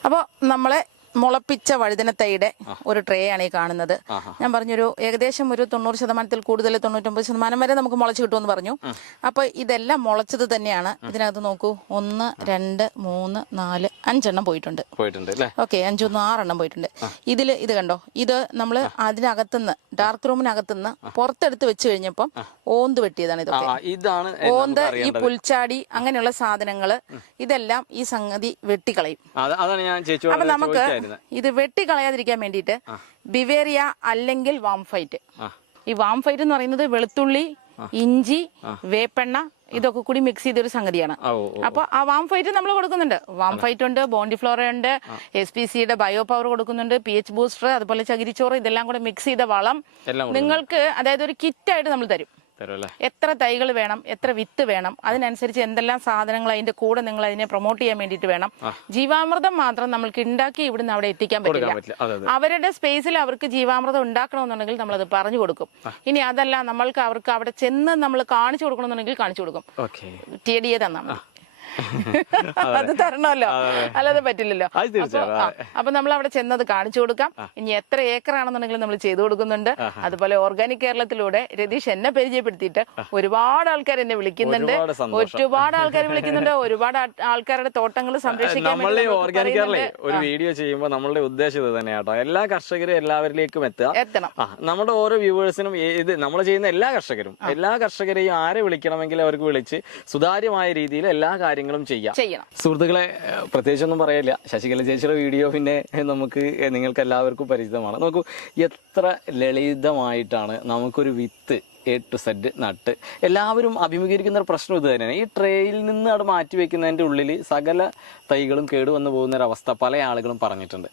അപ്പോൾ നമ്മളെ മുളപ്പിച്ച വഴുതനത്തൈയുടെ ഒരു ട്രേ ആണ് ഈ കാണുന്നത്. ഞാൻ പറഞ്ഞൊരു ഏകദേശം ഒരു 90% കൂടുതൽ 99% വരെ നമുക്ക് മുളച്ച് കിട്ടുമെന്ന് പറഞ്ഞു. അപ്പൊ ഇതെല്ലാം മുളച്ചത് തന്നെയാണ്. ഇതിനകത്ത് നോക്കൂ, 1 2 3 4 5 എണ്ണം പോയിട്ടുണ്ട്. ഓക്കെ, 5 1 6 എണ്ണം പോയിട്ടുണ്ട്. ഇത് കണ്ടോ, ഇത് നമ്മൾ അതിനകത്തുനിന്ന് ഡാർക്ക് റൂമിനകത്തുനിന്ന് പുറത്തെടുത്ത് വെച്ച് കഴിഞ്ഞപ്പം ഓന്ത് വെട്ടിയതാണ് ഇതൊക്കെ. ഓന്ത്, ഈ പുൽച്ചാടി അങ്ങനെയുള്ള സാധനങ്ങള് ഇതെല്ലാം ഈ സംഗതി വെട്ടിക്കളയും. അപ്പൊ നമുക്ക് ഇത് വെട്ടിക്കളയാതിരിക്കാൻ വേണ്ടിയിട്ട് ബിവേറിയ അല്ലെങ്കിൽ വാംഫൈറ്റ്. ഈ വാംഫൈറ്റ് എന്ന് പറയുന്നത് വെളുത്തുള്ളി, ഇഞ്ചി, വേപ്പെണ്ണ ഇതൊക്കെ കൂടി മിക്സ് ചെയ്തൊരു സംഗതിയാണ്. അപ്പൊ ആ വാംഫൈറ്റ് നമ്മൾ കൊടുക്കുന്നുണ്ട്. വാംഫൈറ്റ് ഉണ്ട്, ബോണ്ടിഫ്ലോറ ഉണ്ട്, SPCയുടെ ബയോ പവർ കൊടുക്കുന്നുണ്ട്, PH ബൂസ്റ്റർ, അതുപോലെ ചകിരിച്ചോറ്, ഇതെല്ലാം കൂടെ മിക്സ് ചെയ്ത വളം നിങ്ങൾക്ക് അതായത് ഒരു കിറ്റായിട്ട് നമ്മൾ തരും. എത്ര തൈകൾ വേണം, എത്ര വിത്ത് വേണം, അതിനനുസരിച്ച് എന്തെല്ലാം സാധനങ്ങൾ അതിന്റെ കൂടെ നിങ്ങൾ അതിനെ പ്രൊമോട്ട് ചെയ്യാൻ വേണ്ടിയിട്ട് വേണം. ജീവാമൃതം മാത്രം നമ്മൾക്ക് ഉണ്ടാക്കി ഇവിടുന്ന് അവിടെ എത്തിക്കാൻ പറ്റില്ല. അവരുടെ സ്പേസിൽ അവർക്ക് ജീവാമൃതം ഉണ്ടാക്കണമെന്നുണ്ടെങ്കിൽ നമ്മളത് പറഞ്ഞു കൊടുക്കും. ഇനി അതല്ല നമ്മൾക്ക് അവർക്ക് അവിടെ ചെന്ന് നമ്മൾ കാണിച്ചു കൊടുക്കണമെന്നുണ്ടെങ്കിൽ കാണിച്ചു കൊടുക്കും. TDA തന്നാൽ മതി. അത് തരണമല്ലോ, അല്ലാതെ പറ്റില്ലല്ലോ. അപ്പൊ നമ്മൾ അവിടെ ചെന്നത് കാണിച്ചു കൊടുക്കാം. ഇനി എത്ര ഏക്കർ ആണെന്നുണ്ടെങ്കിലും നമ്മൾ ചെയ്തു കൊടുക്കുന്നുണ്ട്. അതുപോലെ ഓർഗാനിക് കേരളത്തിലൂടെ രതീഷ് എന്നെ പരിചയപ്പെടുത്തിയിട്ട് ഒരുപാട് ആൾക്കാർ എന്നെ വിളിക്കുന്നുണ്ട്. ഒരുപാട് ആൾക്കാരുടെ തോട്ടങ്ങൾ സംരക്ഷിക്കാൻ ഓർഗാനിക് ഒരു വീഡിയോ ചെയ്യുമ്പോൾ നമ്മളുടെ ഉദ്ദേശം ഇത് തന്നെയാട്ടോ. എല്ലാ കർഷകരും എല്ലാവരിലേക്കും എത്തണം. നമ്മുടെ ഓരോ വ്യൂവേഴ്സിനും ഇത് നമ്മൾ ചെയ്യുന്ന എല്ലാ കർഷകരെയും ആരെ വിളിക്കണമെങ്കിൽ അവർക്ക് വിളിച്ച് സുതാര്യമായ രീതിയിൽ എല്ലാ കാര്യങ്ങളും ചെയ്യണം. സുഹൃത്തുക്കളെ, പ്രത്യേകിച്ചൊന്നും പറയില്ല. ശശികല ചേച്ചിയുടെ വീഡിയോ പിന്നെ നിങ്ങൾക്ക് എല്ലാവർക്കും പരിചിതമാണ്. നോക്കൂ, എത്ര ലളിതമായിട്ടാണ് നമുക്കൊരു വിത്ത് A to Z നട്ട്. എല്ലാവരും അഭിമുഖീകരിക്കുന്ന ഒരു പ്രശ്നം ഇത് തന്നെയാണ്. ഈ ട്രേയിൽ നിന്ന് അവിടെ മാറ്റി വെക്കുന്നതിൻ്റെ ഉള്ളിൽ സകല തൈകളും കേടുവന്നു പോകുന്നൊരവസ്ഥ പല ആളുകളും പറഞ്ഞിട്ടുണ്ട്.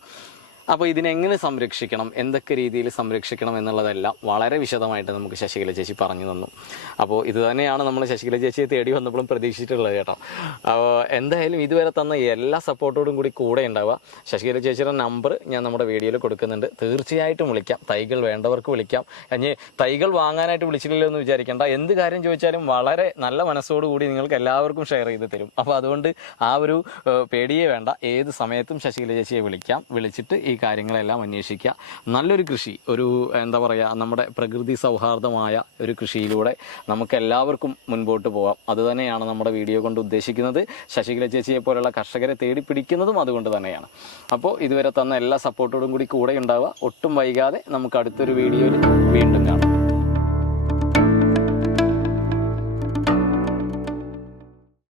അപ്പോൾ ഇതിനെങ്ങനെ സംരക്ഷിക്കണം, എന്തൊക്കെ രീതിയിൽ സംരക്ഷിക്കണം എന്നുള്ളതെല്ലാം വളരെ വിശദമായിട്ട് നമുക്ക് ശശികല ചേച്ചി പറഞ്ഞു തന്നു. അപ്പോൾ ഇത് തന്നെയാണ് നമ്മൾ ശശികല ചേച്ചിയെ തേടി വന്നപ്പോഴും പ്രതീക്ഷിച്ചിട്ടുള്ളത് കേട്ടോ. അപ്പോൾ എന്തായാലും ഇതുവരെ തന്ന എല്ലാ സപ്പോർട്ടോടും കൂടെ ഉണ്ടാവുക. ശശികല ചേച്ചിയുടെ നമ്പർ ഞാൻ നമ്മുടെ വീഡിയോയിൽ കൊടുക്കുന്നുണ്ട്. തീർച്ചയായിട്ടും വിളിക്കാം. തൈകൾ വേണ്ടവർക്ക് വിളിക്കാം. ഇനി തൈകൾ വാങ്ങാനായിട്ട് വിളിച്ചില്ലല്ലോ എന്ന് വിചാരിക്കേണ്ട. എന്ത് കാര്യം ചോദിച്ചാലും വളരെ നല്ല മനസ്സോടുകൂടി നിങ്ങൾക്ക് എല്ലാവർക്കും ഷെയർ ചെയ്ത് തരും. അപ്പോൾ അതുകൊണ്ട് ആ ഒരു പേടിയേ വേണ്ട. ഏത് സമയത്തും ശശികല ചേച്ചിയെ വിളിക്കാം. വിളിച്ചിട്ട് ഈ കാര്യങ്ങളെല്ലാം അന്വേഷിക്കുക. നല്ലൊരു കൃഷി, ഒരു എന്താ പറയുക, നമ്മുടെ പ്രകൃതി സൗഹാർദ്ദമായ ഒരു കൃഷിയിലൂടെ നമുക്ക് എല്ലാവർക്കും മുൻപോട്ട് പോകാം. അതുതന്നെയാണ് നമ്മുടെ വീഡിയോ കൊണ്ട് ഉദ്ദേശിക്കുന്നത്. ശശികല ചേച്ചിയെ പോലുള്ള കർഷകരെ തേടി പിടിക്കുന്നതും അതുകൊണ്ട് തന്നെയാണ്. അപ്പോൾ ഇതുവരെ തന്ന എല്ലാ സപ്പോർട്ടോടും കൂടെ ഉണ്ടാവുക. ഒട്ടും വൈകാതെ നമുക്ക് അടുത്തൊരു വീഡിയോയിൽ വീണ്ടും കാണാം.